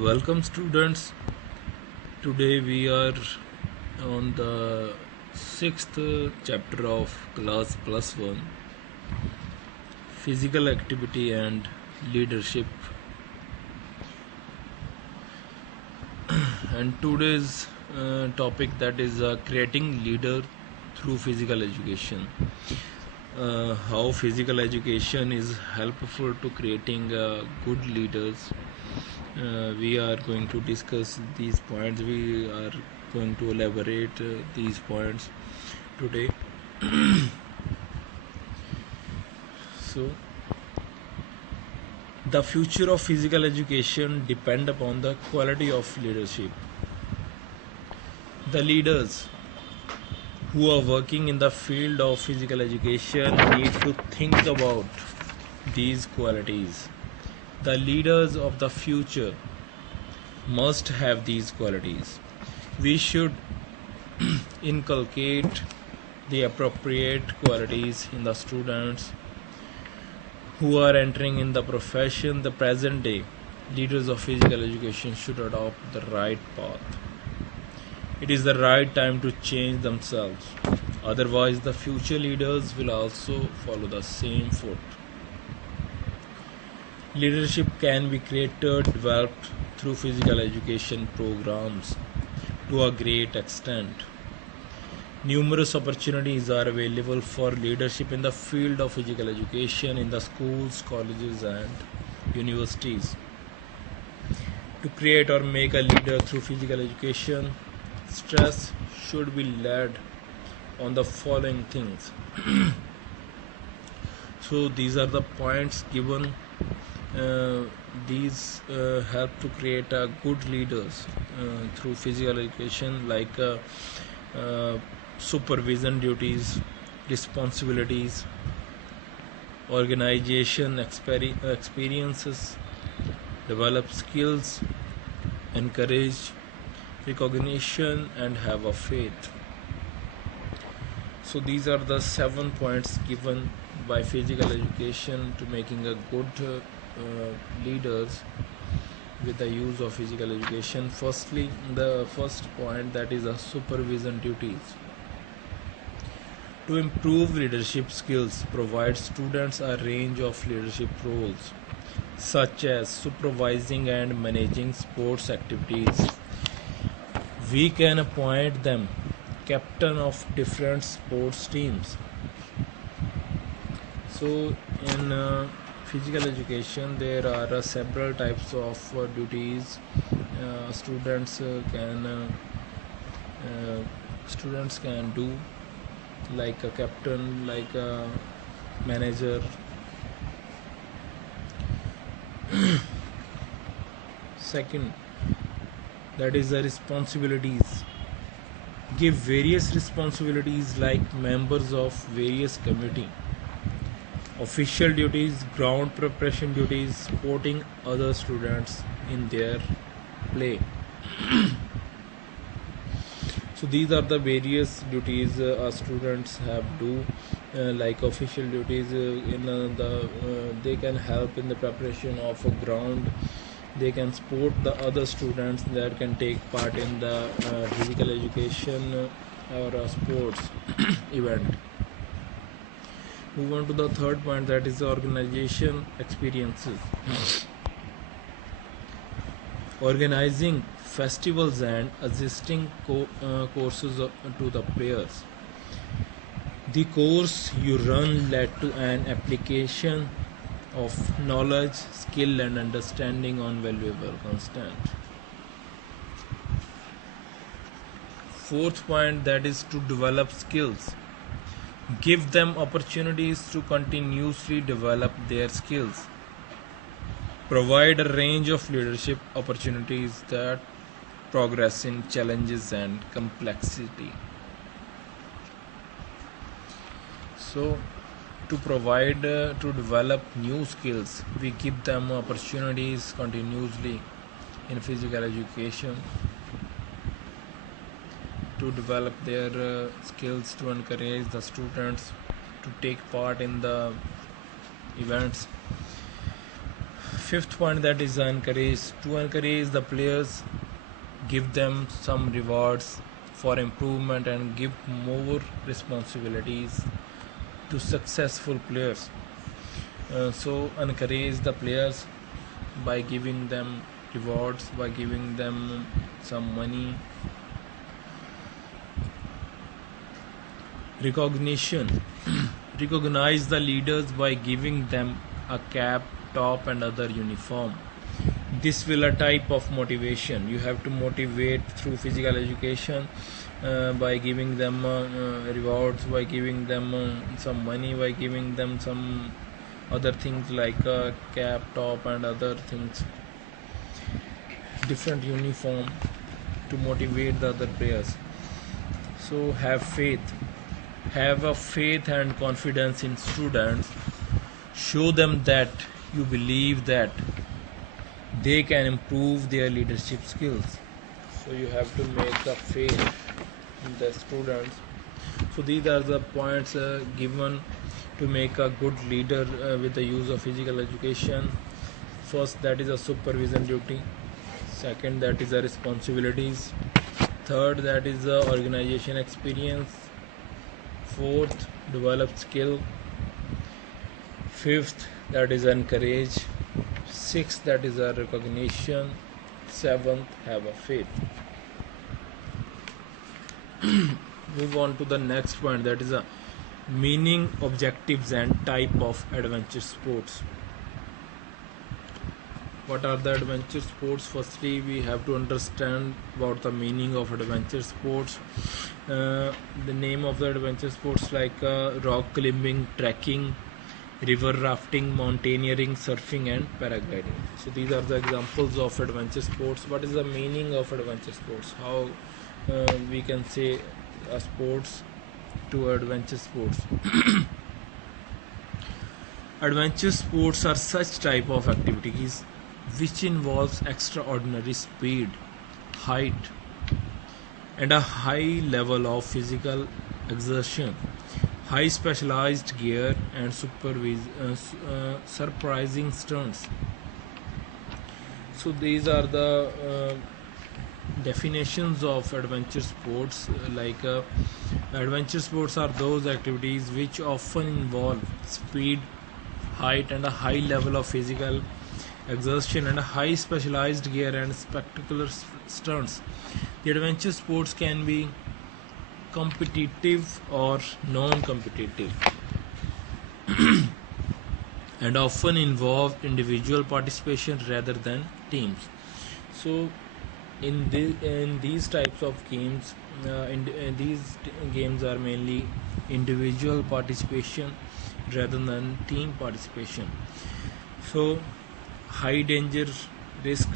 Welcome, students. Today we are on the sixth chapter of class plus one, physical activity and leadership. And today's topic, that is creating leader through physical education. How physical education is helpful to creating good leaders. We are going to discuss these points. We are going to elaborate these points today. So, the future of physical education depend upon the quality of leadership. The leaders who are working in the field of physical education need to think about these qualities. The leaders of the future must have these qualities. We should inculcate the appropriate qualities in the students who are entering in the profession. The present day leaders of physical education should adopt the right path. It is the right time to change themselves. Otherwise, the future leaders will also follow the same foot. Leadership can be created, developed through physical education programs to a great extent. Numerous opportunities are available for leadership in the field of physical education in the schools, colleges, and universities. To create or make a leader through physical education, stress should be laid on the following things. So these are the points given. These help to create good leaders through physical education, like supervision duties, responsibilities, organization experiences, develop skills, encourage recognition, and have a faith. So these are the 7 points given by physical education to making a good leaders with the use of physical education. Firstly, the first point, that is a supervision duties. To improve leadership skills, provide students a range of leadership roles such as supervising and managing sports activities. We can appoint them captain of different sports teams. So in physical education there are several types of duties students can do, like a captain, like a manager. Second, that is the responsibilities. Give various responsibilities like members of various committee. Official duties, ground preparation duties, supporting other students in their play. So these are the various duties students have do, like official duties. They can help in the preparation of a ground. They can support the other students that can take part in the physical education or sports event. Move on to the third point, that is organization experiences. Organizing festivals and assisting courses to the players. The course you run led to an application of knowledge, skill, and understanding on valuable constant. Fourth point, that is to develop skills. Give them opportunities to continuously develop their skills. Provide a range of leadership opportunities that progress in challenges and complexity. So, to provide to develop new skills, we give them opportunities continuously in physical education to develop their skills, to encourage the students to take part in the events. Fifth point, that is encourage. To encourage the players, give them some rewards for improvement and give more responsibilities to successful players. So encourage the players by giving them rewards, by giving them some money. Recognition. Recognize the leaders by giving them a cap, top and other uniform. This will a type of motivation. You have to motivate through physical education by giving them rewards, by giving them some money, by giving them some other things like cap, top and other things, different uniform, to motivate the other players. So have faith. Have a faith and confidence in students. Show them that you believe that they can improve their leadership skills. So you have to make a faith in the students. So these are the points given to make a good leader with the use of physical education. First, that is a supervision duty. Second, that is the responsibilities. Third, that is the organization experience. Fourth, develop skill. Fifth, that is encourage. Sixth, that is a recognition. Seventh, have a faith. Move on to the next point, that is a meaning, objectives and type of adventure sports. What are the adventure sports? Firstly, we have to understand about the meaning of adventure sports. The name of the adventure sports like rock climbing, trekking, river rafting, mountaineering, surfing and paragliding. So these are the examples of adventure sports. What is the meaning of adventure sports? How we can say sports to adventure sports? Adventure sports are such type of activities which involves extraordinary speed, height and a high level of physical exertion, high specialized gear and surprising stunts. So these are the definitions of adventure sports. Adventure sports are those activities which often involve speed, height and a high level of physical exertion and a high specialized gear and spectacular stunts. The adventure sports can be competitive or non-competitive and often involve individual participation rather than teams. So in these types of games, these games are mainly individual participation rather than team participation. So high danger, risk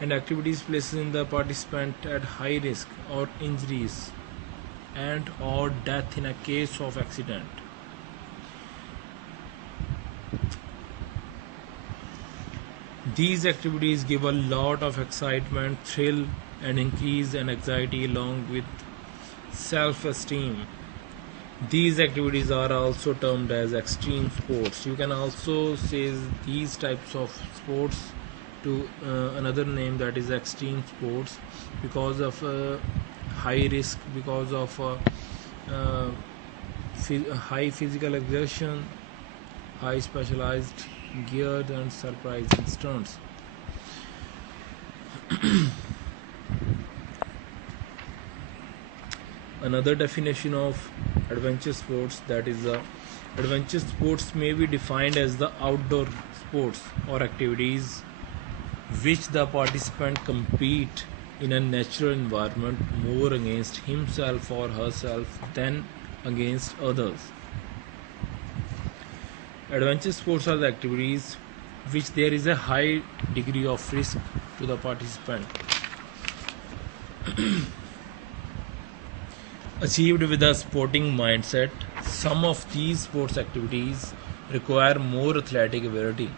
and activities places in the participant at high risk or injuries and or death in a case of accident. These activities give a lot of excitement, thrill and increase in anxiety along with self-esteem. These activities are also termed as extreme sports. You can also say these types of sports to another name, that is extreme sports, because of high risk, because of high physical exertion, high specialized gear and surprising stunts. Another definition of adventure sports, that is adventure sports may be defined as the outdoor sports or activities which the participant compete in a natural environment more against himself or herself than against others. Adventure sports are the activities which there is a high degree of risk to the participant. Achieved with a sporting mindset, some of these sports activities require more athletic ability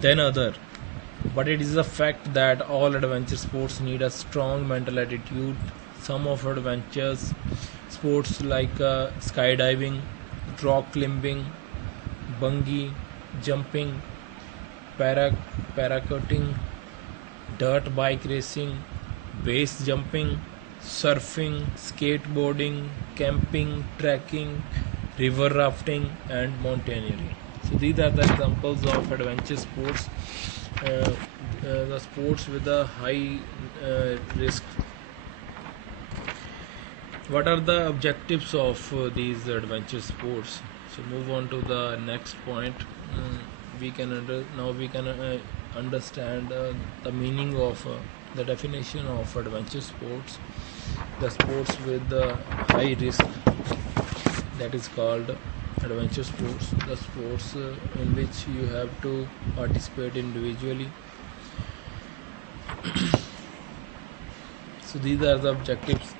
than other, but it is a fact that all adventure sports need a strong mental attitude. Some of adventures sports like skydiving, rock climbing, bungee jumping, para parachuting, dirt bike racing, base jumping, surfing, skateboarding, camping, trekking, river rafting, and mountaineering. So these are the examples of adventure sports, the sports with a high risk. What are the objectives of these adventure sports? So move on to the next point. Now we can understand the meaning of the definition of adventure sports. The sports with the high risk, that is called adventure sports. The sports in which you have to participate individually. So these are the objectives: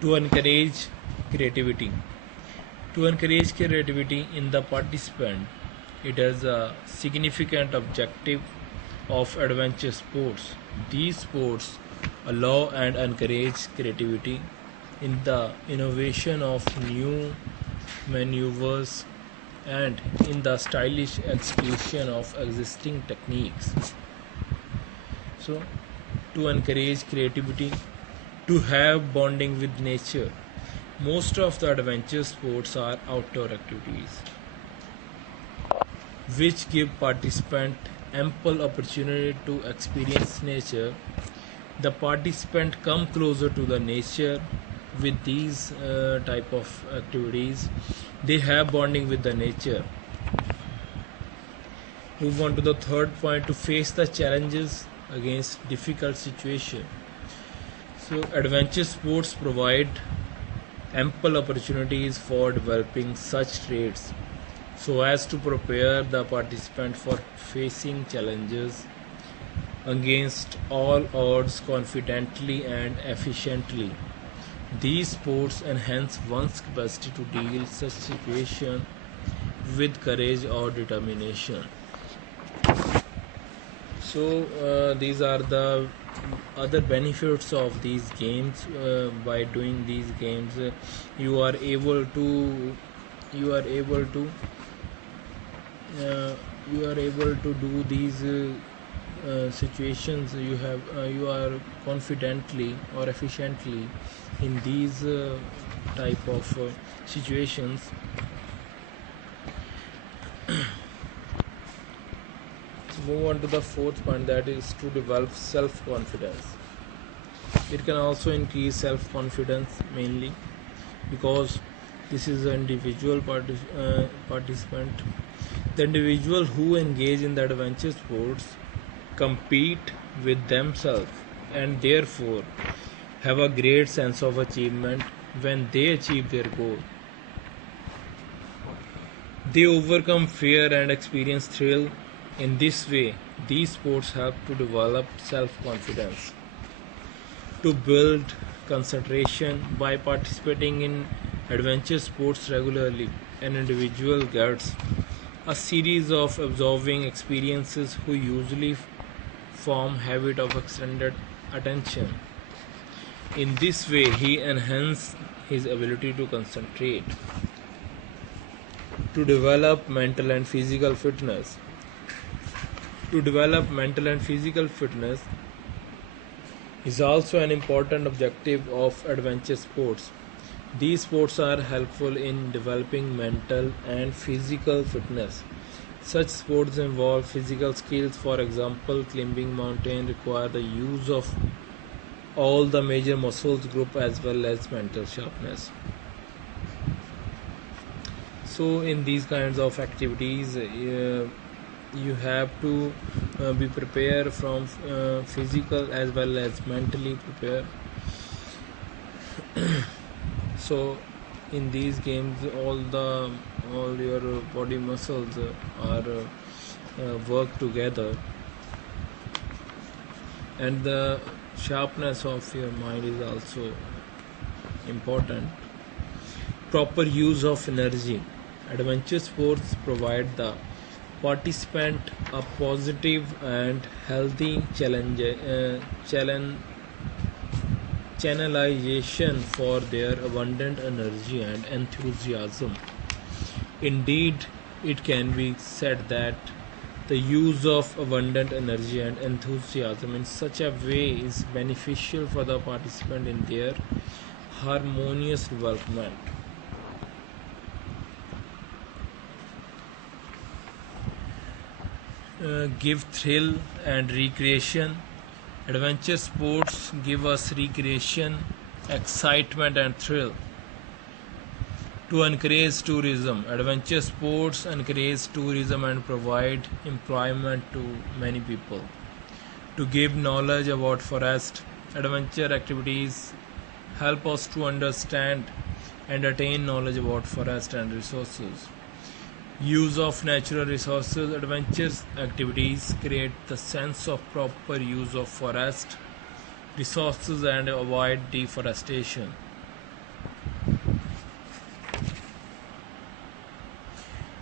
to encourage creativity. To encourage creativity in the participant, it has a significant objective of adventure sports. These sports allow and encourage creativity in the innovation of new maneuvers and in the stylish execution of existing techniques. So, to encourage creativity, to have bonding with nature. Most of the adventure sports are outdoor activities which give participant ample opportunity to experience nature. The participant come closer to the nature with these type of activities. They have bonding with the nature. Move on to the third point: to face the challenges against difficult situation. So adventure sports provide ample opportunities for developing such traits so as to prepare the participant for facing challenges against all odds confidently and efficiently. These sports enhance one's capacity to deal such situation with courage or determination. So these are the other benefits of these games. By doing these games, you are able to you are able to you are able to do these situations. You are confidently or efficiently in these type of situations. Move on to the fourth point, that is to develop self-confidence. It can also increase self-confidence mainly because this is an individual participant. The individual who engage in the adventure sports compete with themselves and therefore have a great sense of achievement when they achieve their goal. They overcome fear and experience thrill. In this way, these sports help to develop self-confidence. To build concentration, by participating in adventure sports regularly, an individual gets a series of absorbing experiences who usually form habit of extended attention. In this way, he enhances his ability to concentrate. To develop mental and physical fitness. To develop mental and physical fitness is also an important objective of adventure sports. These sports are helpful in developing mental and physical fitness. Such sports involve physical skills. For example, climbing mountain require the use of all the major muscles group as well as mental sharpness. So in these kinds of activities, you have to be prepared from physical as well as mentally prepared. So in these games, all your body muscles are work together, and the sharpness of your mind is also important. Proper use of energy. Adventure sports provide the participant a positive and healthy channelization for their abundant energy and enthusiasm. Indeed, it can be said that The use of abundant energy and enthusiasm in such a way is beneficial for the participant in their harmonious development. Give thrill and recreation. Adventure sports give us recreation, excitement, and thrill. To encourage tourism, adventure sports encourage tourism and provide employment to many people. To give knowledge about forest, adventure activities help us to understand and attain knowledge about forest and resources. Use of natural resources, adventure activities create the sense of proper use of forest resources and avoid deforestation.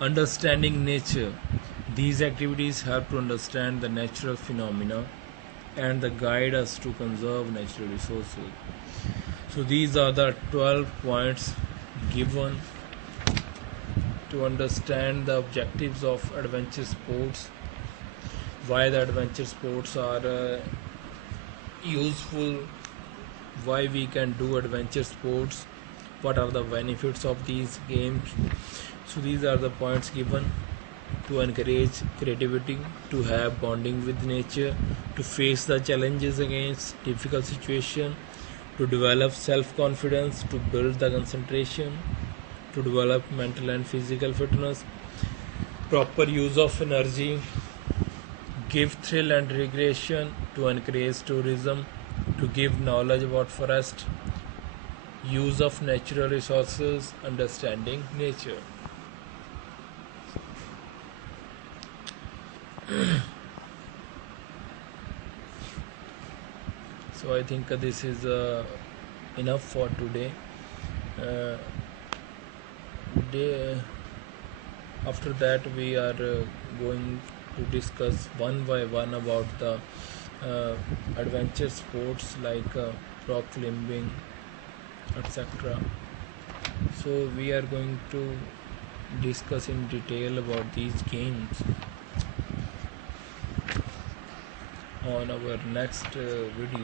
Understanding nature. These activities help to understand the natural phenomena and the guide us to conserve natural resources. So these are the 12 points given to understand the objectives of adventure sports, why the adventure sports are useful, why we can do adventure sports, what are the benefits of these games. So these are the points given to encourage creativity, to have bonding with nature, to face the challenges against difficult situation, to develop self-confidence, to build the concentration, to develop mental and physical fitness, proper use of energy, give thrill and recreation, to encourage tourism, to give knowledge about forest, use of natural resources, understanding nature. So I think this is enough for today. After that we are going to discuss one by one about the adventure sports like rock climbing, etc. So we are going to discuss in detail about these games on our next video.